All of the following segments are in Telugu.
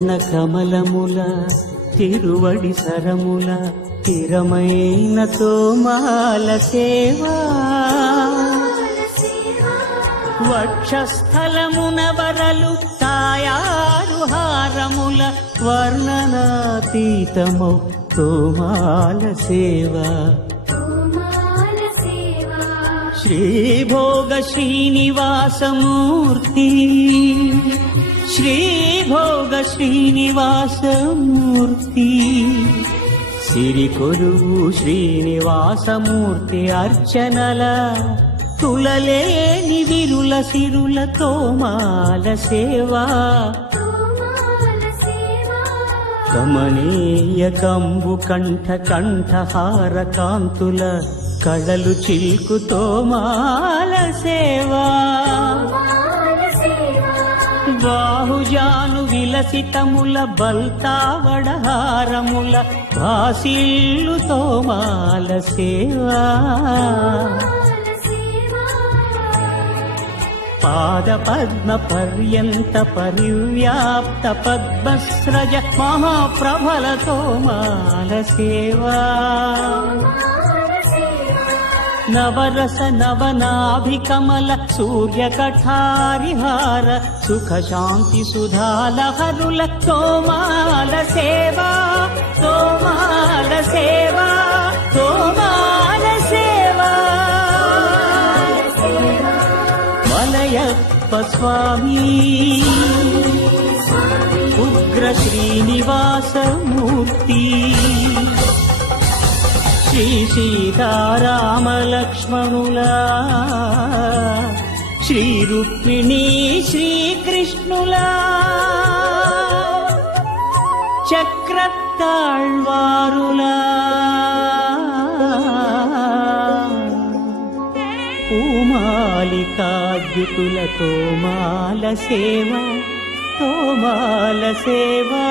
కమలముల తిరువడి సరముల తిరమైన తోమాల సేవా వక్షస్థలమున వరలు తాయారు హారముల వర్ణనాతీతమౌ తోమాల సేవా శ్రీభోగ శ్రీనివాసమూర్తి శ్రీభోగ శ్రీనివాసమూర్తి సిరికొలువు శ్రీనివాసమూర్తి అర్చనల తులలేని విరుల సిరుల తోమాల సేవా కమనీయ కంబు కంఠ కంఠహార కాంతుల కళలు చిల్కు తోమాల సేవా బాహుజాను విలసితముల బల్తావడహారముల భాసిల్లు తోమాల సేవా పాద పద్మ పర్యంత పరివ్యాప్త పద్మస్రజ మహాప్రభల తోమాల సేవా నవరస నవనాభికమల సూర్యకఠారిహార సుఖ శాంతి సుధాలహరుల తోమాల సేవా తోమాల సేవా తోమాల సేవా మలయప్ప స్వామి ఉగ్ర శ్రీనివాసమూర్తి శ్రీ సీతారామ లక్ష్మణులా శ్రీ రుక్మిణీ శ్రీకృష్ణులా చక్రతాళ్వారులా పూమాలికాద్యుతుల తోమాల సేవా తోమాల సేవా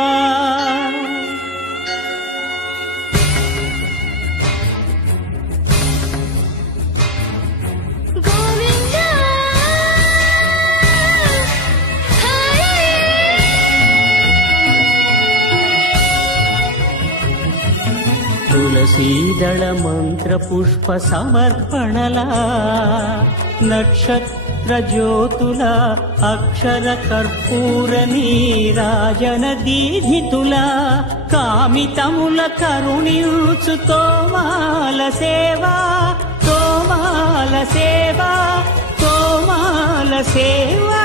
తులసీదళ మంత్ర పుష్ప సమర్పణల నక్షత్ర జ్యోతుల అక్షర కర్పూర నీరాజన దీధితుల కామితముల కరుణించు తోమాల సేవా తోమాల సేవా తోమాల సేవా